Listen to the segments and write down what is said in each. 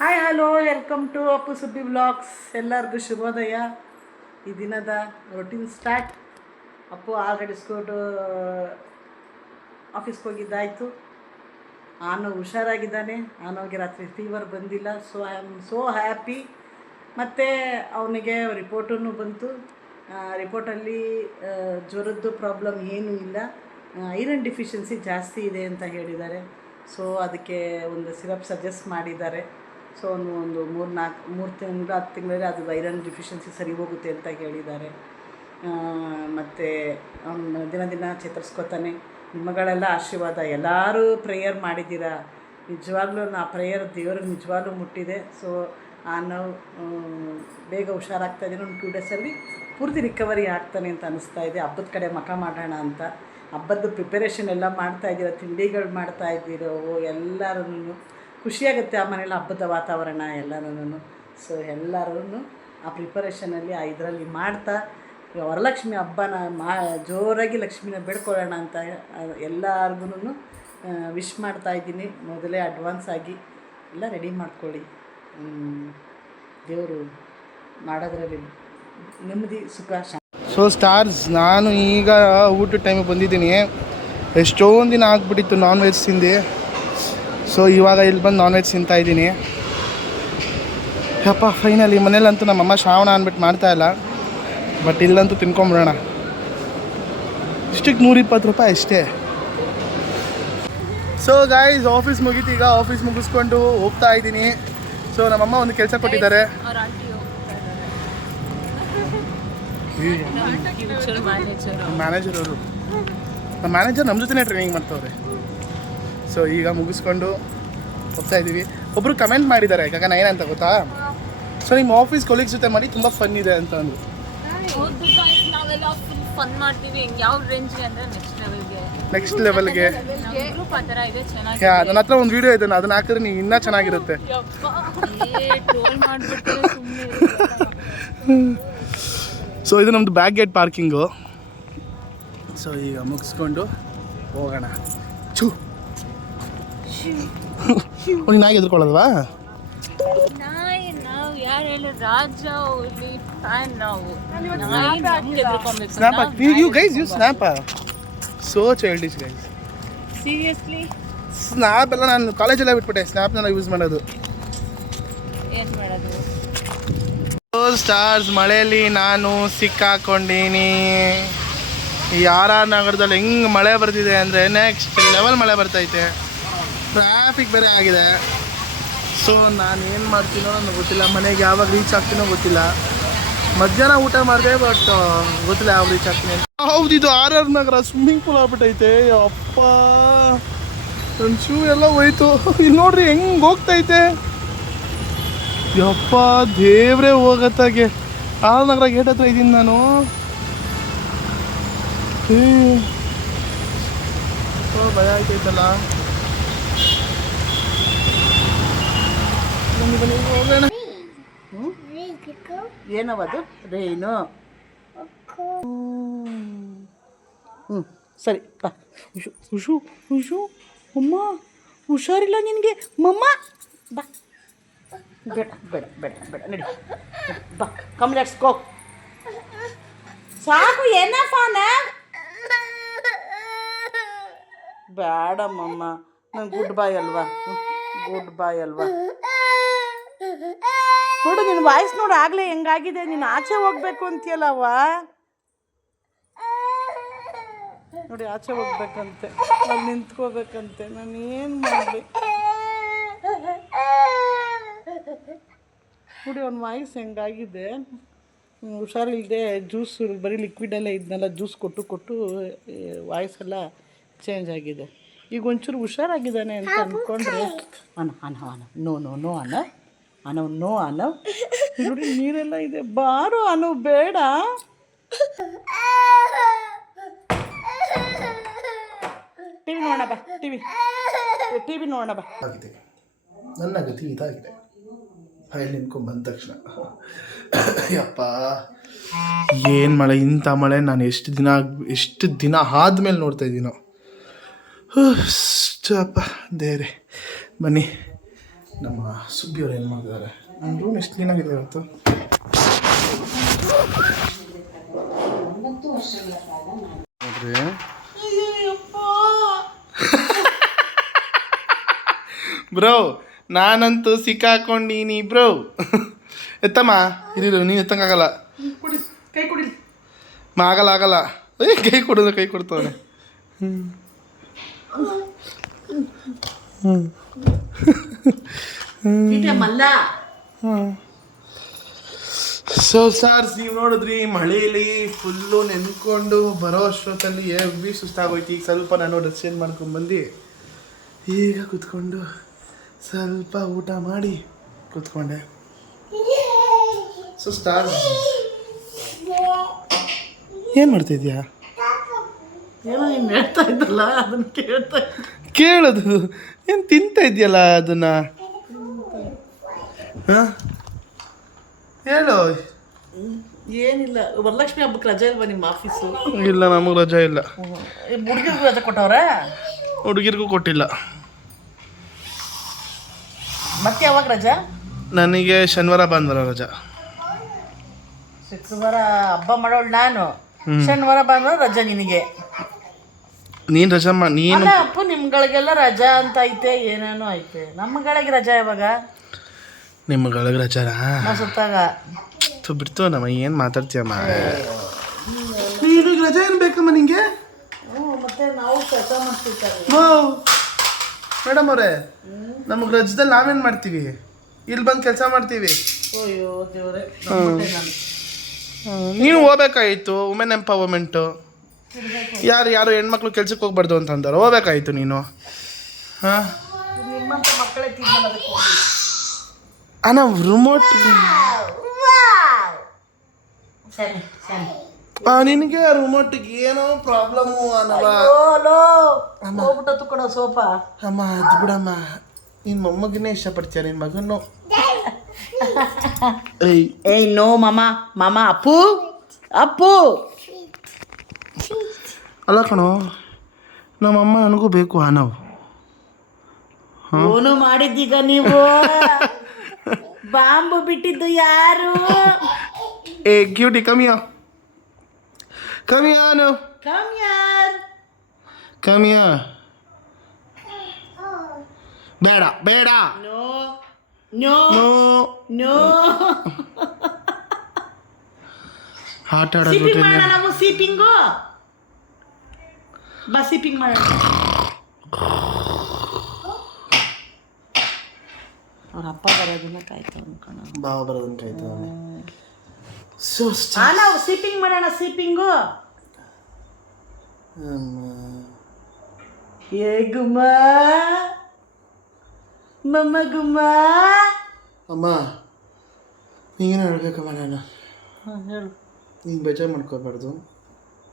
Hi hello welcome to Appu Subbi blogs. ಎಲ್ಲರಿಗೂ ಶುಭೋದಯ. ಈ ದಿನದ ರೊಟೀನ್ ಸ್ಟಾರ್ಟ್. ಅಪ್ಪು ಆಲ್ರೆಡಿ ಆಫೀಸ್ಗೆ ಹೋಗಿದ್ದಾಯಿತು. ಆನು ಹುಷಾರಾಗಿದ್ದಾನೆ. ಆನೋಗೆ ರಾತ್ರಿ ಫೀವರ್ ಬಂದಿಲ್ಲ. So I am so happy. ಮತ್ತು ಅವನಿಗೆ ರಿಪೋರ್ಟೂ ಬಂತು. ರಿಪೋರ್ಟಲ್ಲಿ ಜ್ವರದ್ದು ಪ್ರಾಬ್ಲಮ್ ಏನೂ ಇಲ್ಲ, ಐರನ್ ಡಿಫಿಷಿಯನ್ಸಿ ಜಾಸ್ತಿ ಇದೆ ಅಂತ ಹೇಳಿದ್ದಾರೆ. ಸೊ ಅದಕ್ಕೆ ಒಂದು ಸಿರಪ್ ಸಜೆಸ್ಟ್ ಮಾಡಿದ್ದಾರೆ. ಸೊ ಒಂದು 3 ತಿಂಗಳು 10 ತಿಂಗಳಲ್ಲಿ ಅದು ಐರನ್ ಡಿಫಿಷಿಯನ್ಸಿ ಸರಿ ಹೋಗುತ್ತೆ ಅಂತ ಹೇಳಿದ್ದಾರೆ. ಮತ್ತು ಅವನು ದಿನ ದಿನ ಚೇತರಿಸ್ಕೊತಾನೆ. ನಿಮ್ಮಗಳೆಲ್ಲ ಆಶೀರ್ವಾದ, ಎಲ್ಲರೂ ಪ್ರೇಯರ್ ಮಾಡಿದ್ದೀರಾ. ನಿಜವಾಗ್ಲೂ ಆ ಪ್ರೇಯರ್ ದೇವ್ರಿಗೆ ನಿಜವಾಗ್ಲೂ ಮುಟ್ಟಿದೆ. ಸೊ ನಾವು ಬೇಗ ಹುಷಾರಾಗ್ತಾಯಿದ್ದೀನಿ. ಒಂದು 2 ಡೇಸಲ್ಲಿ ಪೂರ್ತಿ ರಿಕವರಿ ಆಗ್ತಾನೆ ಅಂತ ಅನ್ನಿಸ್ತಾ ಇದೆ. ಹಬ್ಬದ ಕಡೆ ಮಖ ಮಾಡೋಣ ಅಂತ ಹಬ್ಬದ ಪ್ರಿಪರೇಷನ್ ಎಲ್ಲ ಮಾಡ್ತಾಯಿದ್ದೀರ, ತಿಂಡಿಗಳು ಮಾಡ್ತಾಯಿದ್ದೀರೋ ಎಲ್ಲರೂ ಖುಷಿಯಾಗುತ್ತೆ. ಆ ಮನೇಲಿ ಹಬ್ಬದ ವಾತಾವರಣ ಎಲ್ಲರೂ. ಸೊ ಎಲ್ಲರೂ ಆ ಪ್ರಿಪರೇಷನಲ್ಲಿ ಇದರಲ್ಲಿ ಮಾಡ್ತಾ ವರಲಕ್ಷ್ಮಿ ಹಬ್ಬನ ಜೋರಾಗಿ ಲಕ್ಷ್ಮಿನ ಬೇಡ್ಕೊಳ್ಳೋಣ ಅಂತ ಎಲ್ಲರಿಗೂ ವಿಶ್ ಮಾಡ್ತಾಯಿದ್ದೀನಿ. ಮೊದಲೇ ಅಡ್ವಾನ್ಸ್ ಆಗಿ ಎಲ್ಲ ರೆಡಿ ಮಾಡ್ಕೊಳ್ಳಿ. ದೇವರು ಮಾಡೋದ್ರಲ್ಲಿ ನೆಮ್ಮದಿ ಸುಖ. ಸೊ ಸ್ಟಾರ್ಸ್, ನಾನು ಈಗ ಊಟದ ಟೈಮಿಗೆ ಬಂದಿದ್ದೀನಿ. ಎಷ್ಟೊಂದು ದಿನ ಆಗ್ಬಿಟ್ಟಿತ್ತು ನಾನ್ ವೆಜ್ ತಿಂದು. ಸೊ ಇವಾಗ ಇಲ್ಲಿ ಬಂದು ನಾನ್ ವೆಜ್ ತಿಂತಾಯಿದ್ದೀನಿ. ಯಪ್ಪ ಫೈನಲಿ ಮನೇಲಂತೂ ನಮ್ಮಮ್ಮ ಶ್ರಾವಣ ಅಂದ್ಬಿಟ್ಟು ಮಾಡ್ತಾಯಿಲ್ಲ, ಬಟ್ ಇಲ್ಲಂತೂ ತಿನ್ಕೊಂಬಿಡೋಣ. ಇಷ್ಟಕ್ಕೆ 120 ರೂಪಾಯಿ ಅಷ್ಟೇ. ಸೊ ಗಾಯ್ಸ್, ಆಫೀಸ್ ಮುಗೀತು. ಈಗ ಆಫೀಸ್ ಮುಗಿಸ್ಕೊಂಡು ಹೋಗ್ತಾ ಇದ್ದೀನಿ. ಸೊ ನಮ್ಮಮ್ಮ ಒಂದು ಕೆಲಸ ಕೊಟ್ಟಿದ್ದಾರೆ. ಮ್ಯಾನೇಜರ್ ಅವರು, ನಮ್ಮ ಮ್ಯಾನೇಜರ್ ನಮ್ಮ ಜೊತೆನೇ ಟ್ರೈನಿಂಗ್ ಮಾಡ್ತವ್ರೆ. ಸೊ ಈಗ ಮುಗಿಸ್ಕೊಂಡು ಹೋಗ್ತಾ ಇದ್ದೀವಿ. ಒಬ್ಬರು ಕಮೆಂಟ್ ಮಾಡಿದ್ದಾರೆ, ಯಾಕಂದ್ರೆ ನಾನು ಏನಂತ ಗೊತ್ತಾ, ಸೊ ನಿಮ್ಮ ಆಫೀಸ್ ಕೊಲೀಗ್ಸ್ ಜೊತೆ ಮಾಡಿ ತುಂಬ ಫನ್ ಇದೆ ಅಂತ ಅಂದರು. ಫನ್ ಮಾಡ್ತೀವಿ. ಯಾವ ರೇಂಜ್ಗೆ ಅಂದರೆ ನೆಕ್ಸ್ಟ್ ಲೆವೆಲ್ಗೆ. ನನ್ನ ಹತ್ರ ಒಂದು ವಿಡಿಯೋ ಇದೆ, ಅದನ್ನ ಹಾಕಿದ್ರೆ ನೀವು ಇನ್ನೂ ಚೆನ್ನಾಗಿರುತ್ತೆ. ಸೊ ಇದು ನಮ್ಮದು ಬ್ಯಾಕ್ ಗೇಟ್ ಪಾರ್ಕಿಂಗು. ಸೊ ಈಗ ಮುಗಿಸ್ಕೊಂಡು ಹೋಗೋಣ. ನೀನು ನಾಯಿ ಎದ್ಕೊಳ್ಳೋದವಾ? You guys use Snap? So childish guys. Seriously? Snap ಎಲ್ಲ ನಾನು ಕಾಲೇಜೆಲ್ಲ ಬಿಟ್ಬಿಟ್ಟೆ. ಸ್ನ್ಯಾಪ್ನ ಯೂಸ್ ಮಾಡೋದು. ಏನು ಮಾಡೋದು? ಸ್ಟಾರ್ಸ್, ಮಳೆಯಲ್ಲಿ ನಾನು ಸಿಕ್ಕಾಕೊಂಡೀನಿ. ಈ ಆರ್ ಆರ್ ನಗರದಲ್ಲಿ ಹೆಂಗೆ ಮಳೆ ಬರ್ತಿದೆ ಅಂದರೆ ನೆಕ್ಸ್ಟ್ ಲೆವೆಲ್ ಮಳೆ ಬರ್ತೈತೆ. ಟ್ರಾಫಿಕ್ ಬೇರೆ ಆಗಿದೆ. ಸೊ ನಾನು ಏನು ಮಾಡ್ತೀನೋ ನನಗೆ ಗೊತ್ತಿಲ್ಲ. ಮನೆಗೆ ಯಾವಾಗ ರೀಚ್ ಆಗ್ತೀನೋ ಗೊತ್ತಿಲ್ಲ. ಮಧ್ಯಾಹ್ನ ಊಟ ಮಾಡಿದೆ, ಬಟ್ ಗೊತ್ತಿಲ್ಲ ಯಾವಾಗ ರೀಚ್ ಆಗ್ತೀನಿ ಅಂತ. ಹೌದು, ಇದು ಆರ್ ಆರ್ ನಗರ ಸ್ವಿಮ್ಮಿಂಗ್ ಪೂಲ್ ಆಗ್ಬಿಟ್ಟೈತೆ. ಅಪ್ಪ, ನನ್ನ ಶೂ ಎಲ್ಲ ಹೋಯ್ತು. ಇಲ್ಲಿ ನೋಡ್ರಿ ಹೆಂಗೆ ಹೋಗ್ತೈತೆ. ಯಪ್ಪ ದೇವ್ರೇ ಹೋಗತ್ತಾಗೆ. ಆರ್ ಆರ್ ನಗರ ಗೇಟ್ ಹತ್ರ ಇದ್ದೀನಿ ನಾನು. ಭಯ ಆಯ್ತೈತಲ್ಲ. ಹೋಗೋಣ. ಏನವದು? ರೈನು. ಸರಿ ಬಾ. ಹುಷು ಅಮ್ಮ, ಹುಷಾರಿಲ್ಲ ನಿನಗೆ. ಮಮ್ಮ ಬಾ. ಬೇಡ ಬೇಡ ಬೇಡ ಬೇಡ, ನಡಿ ಬಾ. Come let's go. ಸಾಕು, ಏನಪ್ಪಾನ? ಬೇಡಮ್ಮಮ್ಮ, ನಾನು ಗುಡ್ ಬಾಯ್ ಅಲ್ವಾ? ಗುಡ್ ಬಾಯ್ ಅಲ್ವಾ? ನೋಡು, ನಿನ್ನ ವಾಯ್ಸ್ ನೋಡು ಆಗಲೇ ಹೆಂಗಾಗಿದೆ. ನೀನು ಆಚೆ ಹೋಗ್ಬೇಕು ಅಂತೀಯಲ್ಲವ್ವ. ನೋಡಿ, ಆಚೆ ಹೋಗ್ಬೇಕಂತೆ, ಅಲ್ಲಿ ನಿಂತ್ಕೋಬೇಕಂತೆ. ನಾನು ಏನು ಮಾಡಲಿ? ನೋಡಿ ಅವ್ನ ವಾಯ್ಸ್ ಹೆಂಗಾಗಿದೆ. ಹುಷಾರಿಲ್ಲದೆ ಜ್ಯೂಸ್, ಬರೀ ಲಿಕ್ವಿಡಲ್ಲೇ ಇದನ್ನೆಲ್ಲ ಜ್ಯೂಸ್ ಕೊಟ್ಟು ವಾಯ್ಸ್ ಎಲ್ಲ ಚೇಂಜ್ ಆಗಿದೆ. ಈಗ ಒಂಚೂರು ಹುಷಾರಾಗಿದ್ದಾನೆ ಅಂತ ಅಂದ್ಕೊಂಡ್ರೆ ನೋ ಅನವ್ ನೋಡಿ, ನೀರೆಲ್ಲ ಇದೆ. ಬಾರೋ ಅನವ್, ಬೇಡ. ಟಿವಿ ನೋಡೋಣ ಬಾ. ಟಿವಿ ನೋಡೋಣ ಬಾ. ಆಗಿದೆ ನನ್ನ ಗತಿ ಇದಾಗಿದೆ. ಅಲ್ಲಿ ನಿಂತ್ಕೊಂಡು ಬಂದ ತಕ್ಷಣ ಯಪ್ಪ ಏನು ಮಳೆ, ಇಂಥ ಮಳೆ ನಾನು ಎಷ್ಟು ದಿನ ಆದಮೇಲೆ ನೋಡ್ತಾ ಇದ್ದೀನೋ. ಅಪ್ಪ ದೇವ್ರೆ, ಬನ್ನಿ ನಮ್ಮ ಸುಬ್ಬಿಯವ್ರು ಏನು ಮಾಡಿದ್ದಾರೆ. ನನ್ನ ರೂಮ್ ಎಷ್ಟು ಕ್ಲೀನಾಗಿದೆ ಇವತ್ತು. ನೋಡ್ರಿ ಬ್ರೋ, ನಾನಂತೂ ಸಿಕ್ಕಾಕೊಂಡೀನಿ ಬ್ರೋ. ಎತ್ತಮ್ಮ, ಇರು, ನೀನು ಎತ್ತಂಗಾಗಲ್ಲ. ಕೈ ಕೊಡಿ. ಆಗಲ್ಲ. ಕೈ ಕೊಡೋದು, ಕೈ ಕೊಡ್ತವನೆ. ಮಲ್ಲ ಸೊ ಸಾರ್ಸ್, ನೀವು ನೋಡಿದ್ರಿ ಮಳೆಯಲ್ಲಿ ಫುಲ್ಲು ನೆನ್ಕೊಂಡು ಬರೋ ಅಷ್ಟೊತ್ತಲ್ಲಿ ಹೆವಿ ಸುಸ್ತಾಗೋಯ್ತು. ಈಗ ಸ್ವಲ್ಪ ನಾನು ಡ್ರೆಸ್ ಚೇಂಜ್ ಮಾಡ್ಕೊಂಡ್ಬಂದು ಈಗ ಕೂತ್ಕೊಂಡು ಸ್ವಲ್ಪ ಊಟ ಮಾಡಿ ಕೂತ್ಕೊಂಡೆ. ಸೊ ಸ್ಟಾರ್ಸ್, ಏನು ಮಾಡ್ತಿದ್ಯಾ? ಏನೋ ನೀನು ಹೇಳ್ತಾ ಇದ್ದಲ್ಲ ಅದನ್ನ ಕೇಳೋದು ಏನು ತಿಂತಾ ಇದೆಯಲ್ಲ ಅದನ್ನ? ಹಾಂ ಹೇಳು. ಏನಿಲ್ಲ, ವರಲಕ್ಷ್ಮಿ ಹಬ್ಬಕ್ಕೆ ರಜೆ ಇಲ್ವಾ ನಿಮ್ಮ ಆಫೀಸು? ಇಲ್ಲ, ನಮಗೆ ರಜೆ ಇಲ್ಲ. ಹುಡುಗಿರ್ಗೂ ರಜೆ ಕೊಟ್ಟವ್ರೆ? ಹುಡುಗಿರ್ಗೂ ಕೊಟ್ಟಿಲ್ಲ. ಮತ್ತೆ ಯಾವಾಗ ರಜಾ? ನನಗೆ ಶನಿವಾರ ಭಾನುವಾರ ರಜಾ. ಶುಕ್ರವಾರ ಹಬ್ಬ ಮಾಡೋಳು ನಾನು, ಶನಿವಾರ ಭಾನುವಾರ ರಜಾ ನಿನಗೆ. ನೀನು ರಜಾ ನೀನು ಅಲ್ಲ ಅಪ್ಪು, ನಿಮ್ಗಳಿಗೆಲ್ಲ ರಜಾ ಅಂತ ಐತೆ, ಏನೇನೋ ಐತೆ. ನಮ್ಮಗಳಿಗೆ ರಜಾ ಯಾವಾಗ? ನಿಮ್ಗಳಿಗೆ ರಜಾರಾ? ನಾವು ಸುತ್ತಾಗ ಬಿಡ್ತು ನಮ್ಮ. ಏನು ಮಾತಾಡ್ತೀಯಮ್ಮ? ನಿನಗೆ ರಜಾ ಏನು ಬೇಕಮ್ಮ ನಿಂಗೆ? ಮತ್ತೆ ನಾವು ಕೆಲಸ ಮಾಡ್ತಿರ್ತಾರೆ. ಮೇಡಮ್ ಅವರೇ, ನಮಗೆ ರಜದಲ್ಲಿ ನಾವೇನು ಮಾಡ್ತೀವಿ? ಇಲ್ಲಿ ಬಂದು ಕೆಲಸ ಮಾಡ್ತೀವಿ. ಅಯ್ಯೋ ದೇವ್ರೆ, ನೀವು ಹೋಗ್ಬೇಕಾಯಿತು. Women empowerment. ಯಾರು ಹೆಣ್ಮಕ್ಳು ಕೆಲ್ಸಕ್ಕೆ ಹೋಗ್ಬಾರ್ದು ಅಂತ ಅಂತಾರೆ. ಹೋಗ್ಬೇಕಾಯ್ತು ನೀನು. ಹಾಂ, ನಿಮ್ಮಂತ ಮಕ್ಕಳೇ ತಿನ್ನೋದಕ್ಕೆ. ಅಣ್ಣ ರಿಮೋಟ್ ಸರಿ ಸರಿ. ನಿನಗೆ ರಿಮೋಟಿಗೆ ಏನೋ ಪ್ರಾಬ್ಲಮ್ಮು ಅನ್ನವ. ಹೋಗ್ಬಿಟ್ಟು ಕೊಡೋ ಸೋಪ. ಅಮ್ಮ ಅದು ಬಿಡಮ್ಮ, ನಿನ್ನ ಮೊಮ್ಮಗನ್ನೇ ಇಷ್ಟಪಡ್ತೀಯ, ನಿನ್ನ ಮಗನ್ನು. ಏಯ್ ನೋ ಮಾಮ ಅಪ್ಪು ಅಪ್ಪು. ಅಲ್ಲ ಕಣೋ, ನಮ್ಮಮ್ಮ ನನಗೂ ಬೇಕು ನಾವು. ಫೋನು ಮಾಡಿದ್ದೀಗ ನೀವು? ಬಾಂಬು ಬಿಟ್ಟಿದ್ದು ಯಾರು? ಏ ಕ್ಯೂಟಿ, ಕಮಿಯಾ ಕಮಿಯಾನು ಕಮಿಯಾ. ಬೇಡ ಬೇಡ. No no no. ಆಟ ಸಿಪಿಂಗ್ ಆಡೋದು. ಮಾಡೋಣ ನಾವು, ಸಿಪಿಂಗು ಬಾ, ಸಿಪಿಂಗ್ ಮಾಡೋಣ. ಅವ್ರ ಅಪ್ಪ ಬರೋದನ್ನ ಕಾಯ್ತು ಅನ್ಕೋಣ. ಬಾವ ಬರೋದನ್ನ ಕಾಯ್ತವನೆ. ನಾವು ಸಿಪಿಂಗ್ ಮಾಡೋಣ, ಸಿಪಿಂಗು. ಏ ಗುಮ್ಮ ಮಮ್ಮ ಗುಮ್ಮ. ಅಮ್ಮ, ನೀಗೇನು ಹೇಳ್ಬೇಕಮ್ಮ? ನಾನು ಹೇಳು. ನೀನು ಬೇಜಾರು ಮಾಡ್ಕೋಬಾರ್ದು.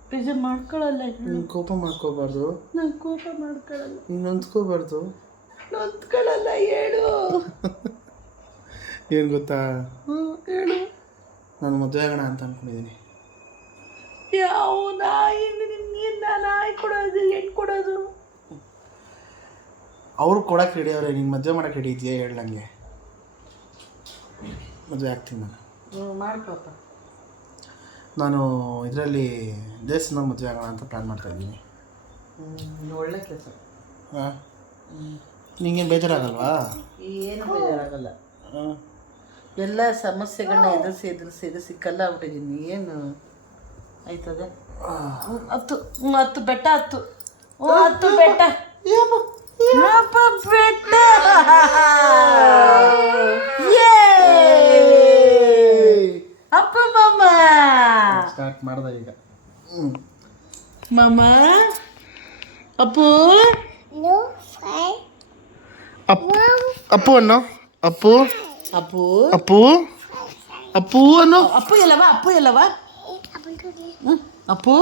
ಬೇಜಾರು ಮಾಡ್ಕೊಳ್ಳಲ್ಲ. ನೀನು ಕೋಪ ಮಾಡ್ಕೋಬಾರ್ದು. ನಾನು ಕೋಪ ಮಾಡ್ಕೊಳ್ಳಲ್ಲ. ನೀನು ನೊಂದ್ಕೋಬಾರ್ದು. ನೊಂದ್ಕೊಳ್ಳಲ್ಲ, ಹೇಳು. ಏನು ಗೊತ್ತಾ? ಹೇಳು. ನಾನು ಮದುವೆ ಆಗೋಣ ಅಂತ ಅಂದ್ಕೊಂಡಿದ್ದೀನಿ. ಯಾವ ನಾಯಿ? ನಿನ್ನ ನಾಯಿ ಕೊಡೋದು, ಹೆಣ್ಣು ಕೊಡೋದು? ಅವ್ರು ಕೊಡಕ್ಕೆ ರೆಡಿ ಅವ್ರೆ. ನೀನು ಮದುವೆ ಮಾಡೋಕ್ಕೆ ರೆಡಿ ಇದೆಯಾ ಹೇಳು ನನಗೆ. ಮದುವೆ ಆಗ್ತೀನಿ ನಾನು. ಮಾಡ್ಕೊಪ್ಪ. ನಾನು ಇದರಲ್ಲಿ ದೇವಸ್ಥಾನ ಮದುವೆ ಆಗೋಣ ಅಂತ ಪ್ಲ್ಯಾನ್ ಮಾಡ್ತಾಯಿದ್ದೀನಿ. ಒಳ್ಳೆ ಕೆಲಸ. ಹಾಂ, ನಿಂಗೇನು ಬೇಜಾರಾಗಲ್ವಾ? ಏನು ಬೇಜಾರಾಗಲ್ಲ. ಎಲ್ಲ ಸಮಸ್ಯೆಗಳನ್ನ ಎದುರಿಸಿ ಕಲ್ಲ ಆಗ್ಬಿಟ್ಟಿದ್ದೀನಿ. ಏನು ಆಯ್ತದೆ? 10 ಬೆಟ್ಟ, 10 ಬೆಟ್ಟ, ಬೆಟ್ಟ. ಅಪ್ಪ ಮಾಮ ಸ್ಟಾರ್ಟ್ ಮಾಡ್ದೆ ಈಗ. ಮಾಮ ಅಪ್ಪು ಅಪ್ಪು ಅನ್ನೋ. ಅಪ್ಪು ಅಪ್ಪು ಅಪ್ಪು ಅಪ್ಪು ಅನ್ನೋ. ಅಪ್ಪು ಎಲ್ಲವಾ? ಅಪ್ಪು ಎಲ್ಲವಾ? ಅಪ್ಪು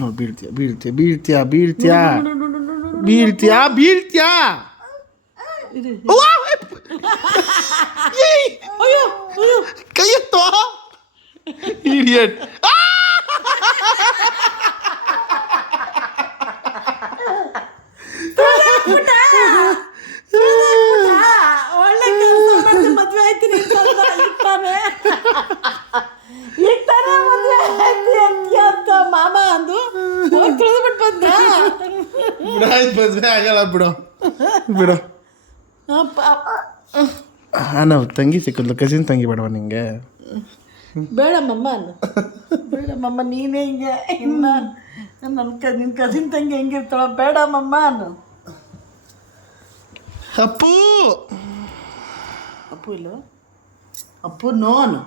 ನೋಡಿ, ಬೀಳ್ತೀಯ ಬೀಳ್ತೀಯ ಬೀಳ್ತೀಯ ಬೀಳ್ತೀಯ ಬೀಳ್ತೀಯ ಬೀಳ್ತೀಯ. ಕೈ ಎತ್ತೋ ಇಡಿಯಟ್. ತುಳ್ದಾಕ್ಬಿಟ್ಟ? ತುಳ್ದಾಕ್ಬಿಟ್ಟ? ಒಳ್ಳೆ ಕೆಲಸ ಮಾಡಿ ಮದುವೆ ಆಯ್ತೀನಿ ಅಂತ ಅಂದ ಈಗ ತಾನೇ. ಈಗ ತಾನೇ ಮದುವೆ ಆಯ್ತಿ ಅಂತ ಮಾಮ ಅಂದು ಹೋಗಿ ತುಳಿದ್ಬಿಟ್ಟು ಬಂದ. ಆಯ್ತು ಮದುವೆ ಆಗಲ್ಲ ಬಿಡು ಬಿಡು. ನಾವು ತಂಗಿ ಸಿಕ್ಕಿದ್ಲು, ಕಸಿನ್ ತಂಗಿ ಬೇಡವ ನಿಂಗೆ? ಬೇಡಮ್ಮಮ್ಮ ಅನ್ನು, ಬೇಡಮ್ಮಮ್ಮ ನೀನೇ ಹಿಂಗೆ ಇನ್ನು ನಿನ್ನ ಕಸಿನ್ ತಂಗಿ ಹೆಂಗಿರ್ತಾಳ, ಬೇಡಮ್ಮಮ್ಮ ಅನ್ನು. ಅಪ್ಪು ಅಪ್ಪು ಇಲ್ಲ, ಅಪ್ಪು ನೋ ಅನು.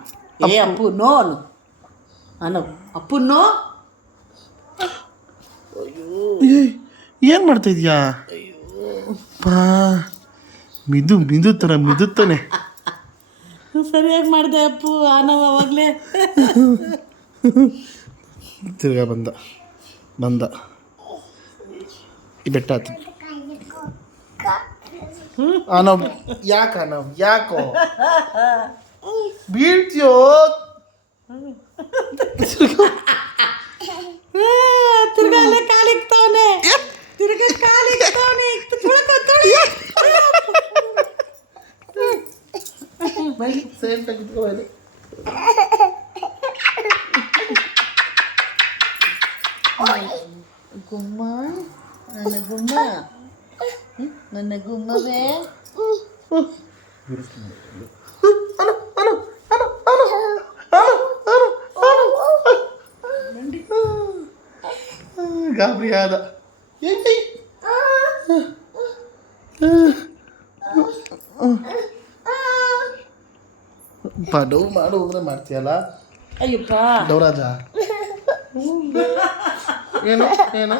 ಏ ಅಪ್ಪು ನೋ ಅನು ಅನು, ಅಪ್ಪು ನೋ. ಏನು ಮಾಡ್ತಾ ಇದೀಯಾ? ಪಾ ಮಿದು ಥರ ಮಿದುತ್ತಾನೆ. ಸರಿಯಾಗಿ ಮಾಡಿದೆ ಅಪ್ಪು, ನಾವು ಅವಾಗಲೇ. ತಿರ್ಗಾ ಬಂದ ಈ ಬೆಟ್ಟ ಹತ್ತು. ನಾವು ಯಾಕೋ ಬೀಳ್ತೀಯೋ? ತಿರ್ಗಾ ಅಲ್ಲೇ ಕಾಲಿಕ್ತಾವನೆ, ತಿರ್ಗಾ ಕಾಲಿಕ್ತಾವನೆ. ಗುಮ್ಮ ನನ್ನ ಗುಮ್ಮ, ನನ್ನ ಗುಮ್ಮವೇ. ಗಾಬರಿ ಆದ. ಡೌ ಮಾಡು ಅಂದ್ರೆ ಮಾಡ್ತೀಯಲ್ಲ. ಅಯ್ಯಪ್ಪ ಡೌರಾಜ ಏನು ಏನು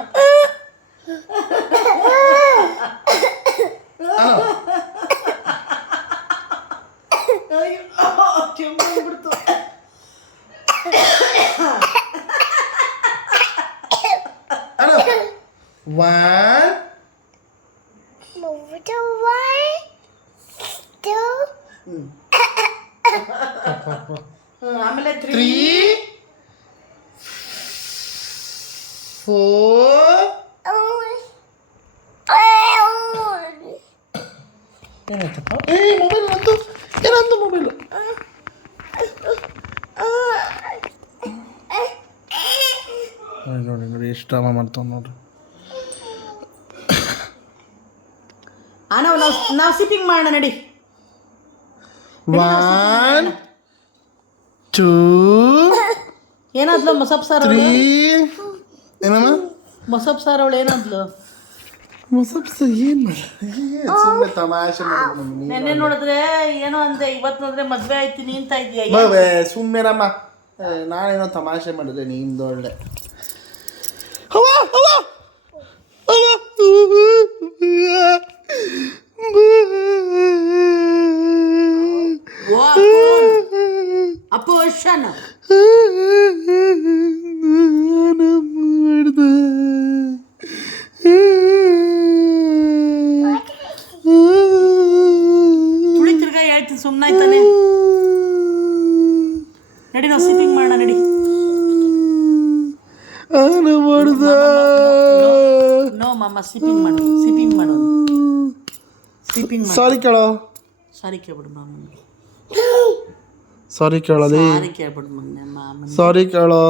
ಕೆಮ್ಮು. 1 ಆಮೇಲೆ 3 4 ಏನಾಯ್ತಪ್ಪ? ಮೊಬೈಲ್ ನಂದು, ಏನಂದು ಮೊಬೈಲು? ನೋಡಿ ಎಷ್ಟು ಡ್ರಾಮಾ ಮಾಡ್ತಾವ ನೋಡ್ರಿ. ನಾವು ಸಿಪ್ಪಿಂಗ್ ಮಾಡೋಣ ನಡಿ. 1 2 ಏನಾದ್ಲು ಮೊಸಪ್ ಸಾರ್ 3 ಏನಮ್ಮ ಮೊಸಪ್ ಸಾರ್ ಅವಳು ಏನಾದ್ಲು? ಮೊಸಪ್ಸ ಏನು ಮಾಡ ಸುಮ್ಮನೆ ತಮಾಷೆ ಮಾಡಿ. ನೆನ್ನೆ ನೋಡಿದ್ರೆ ಏನೋ ಅಂದೆ, ಇವತ್ತು ನೋಡಿದ್ರೆ ಮದುವೆ ಆಯ್ತೀನಿ ಅಂತ ಇದೆಯಾ? ಸುಮ್ಮನೆರಮ್ಮ, ನಾನೇನೋ ತಮಾಷೆ ಮಾಡಿದೆ, ನಿಂದು ಒಳ್ಳೆ. ಅಪ್ಪು ವರ್ಷನ ತುಳಿ ತಿರ್ಗಾ ಹೇಳ್ತೀನಿ, ಸುಮ್ಮನಾಯ್ತಾನೆ. ನಡಿ ನಾವು ಸಿಪ್ಪಿಂಗ್ ಮಾಡೋಣ ನಡಿ. ನೋ ಮಾಮ, ಸಿಪ್ಪಿಂಗ್ ಮಾಡು, ಸಿಪ್ಪಿಂಗ್ ಮಾಡು, ಸಿಪ್ಪಿಂಗ್ ಮಾಡು. ಸಾರಿ ಕೇಳೋ, ಸಾರಿ ಕೇಳ್ಬಿಡು ಮಾಮ, ಸಾರಿ ಕೇಳಲಿ, ಸಾರಿ ಕೇಳ್ಬಿಡು ಮೊನ್ನೆ ಮಾಮ, ಸಾರಿ ಕೇಳೋ,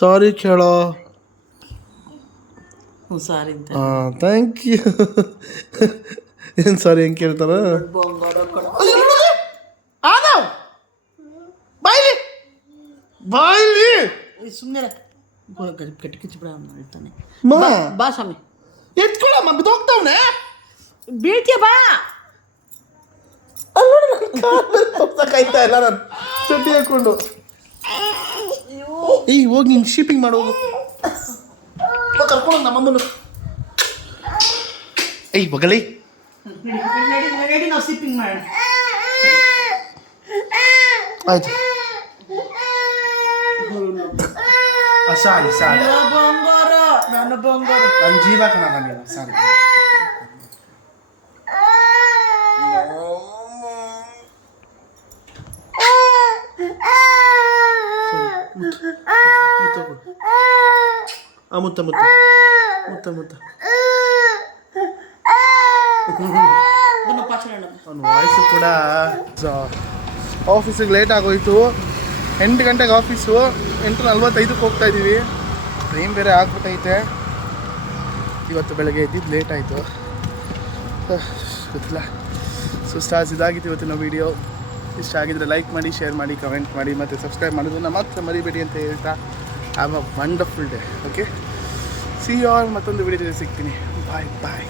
ಸಾರಿ ಕೇಳೋ. ಹ್ಞೂ ಸಾರಿ ಅಂತ. ಹಾಂ ಥ್ಯಾಂಕ್ ಯು. ಏನು ಸಾರಿ ಹೆಂಗೆ ಕೇಳ್ತಾರ? ಬಾಯ್ಲಿ ಬಾಯ್ಲಿ ಸುಮ್ಮನೆ ಕಟ್ಟಿ ಕಿಚ್ಚಿಬಿಡ ಹೇಳ್ತಾನೆ. ಮಾ ಬಾ ಸ್ವಾಮಿ, ಎತ್ಕೊಳಮ್ಮ, ಬಿದ್ದೋಗ್ತಾವನೆ, ಬೀಳ್ತೀಯ ಬಾ. ಕಾಯ್ತಾ ಇಲ್ಲ ನಾನು ಚಡ್ಡಿ ಹಾಕೊಂಡು. ಏಯ್ ಹೋಗಿ ನೀನು ಶಿಪ್ಪಿಂಗ್ ಮಾಡೋದು, ಕರ್ಕೊಂಡು ನಮ್ಮಮ್ಮನು. ಏಯ್ ಬಗಲಿ, ನಡಿ ನಾವು ಸಿಪ್ಪಿಂಗ್ ಮಾಡೋಣ. ಆಯ್ತು. ಸಾರಿ ಸಾರಿ, ಬಂಗಾರ, ನನ್ನ ಬಂಗಾರ, ನನ್ನ ಜೀವ ಕಣ ನನಗೆಲ್ಲ. ಸಾರಿ. ಮುತ್ತ ಮುತ್ತ ಮುತ್ತ ಮುತ್ತ ಮುತ್ತ. ಅವ್ನ ವಾಯ್ಸು ಕೂಡ ಆಫೀಸಿಗೆ ಲೇಟ್ ಆಗೋಯ್ತು. 8 ಗಂಟೆಗೆ ಆಫೀಸು, 8:45 ಹೋಗ್ತಾ ಇದ್ದೀವಿ. ಟ್ರೈನ್ ಬೇರೆ ಆಗ್ಬಿಟ್ಟೈತೆ. ಇವತ್ತು ಬೆಳಗ್ಗೆ ಎದ್ದಿದ್ದು ಲೇಟ್ ಆಯಿತು, ಗೊತ್ತಿಲ್ಲ. ಸೊ ಸ್ಟಾರ್ಸ್ ಇದಾಗಿತ್ತು ಇವತ್ತಿನ ವೀಡಿಯೋ. ಇಷ್ಟ ಆಗಿದ್ರೆ ಲೈಕ್ ಮಾಡಿ, ಶೇರ್ ಮಾಡಿ, ಕಮೆಂಟ್ ಮಾಡಿ ಮತ್ತು ಸಬ್ಸ್ಕ್ರೈಬ್ ಮಾಡೋದನ್ನು ಮಾತ್ರ ಮರಿಬೇಡಿ ಅಂತ ಹೇಳ್ತಾ have a wonderful day. Okay, see you all. ಮತ್ತೊಂದು ವೀಡಿಯೋದಲ್ಲಿ ಸಿಗ್ತೀನಿ. ಬಾಯ್ ಬಾಯ್.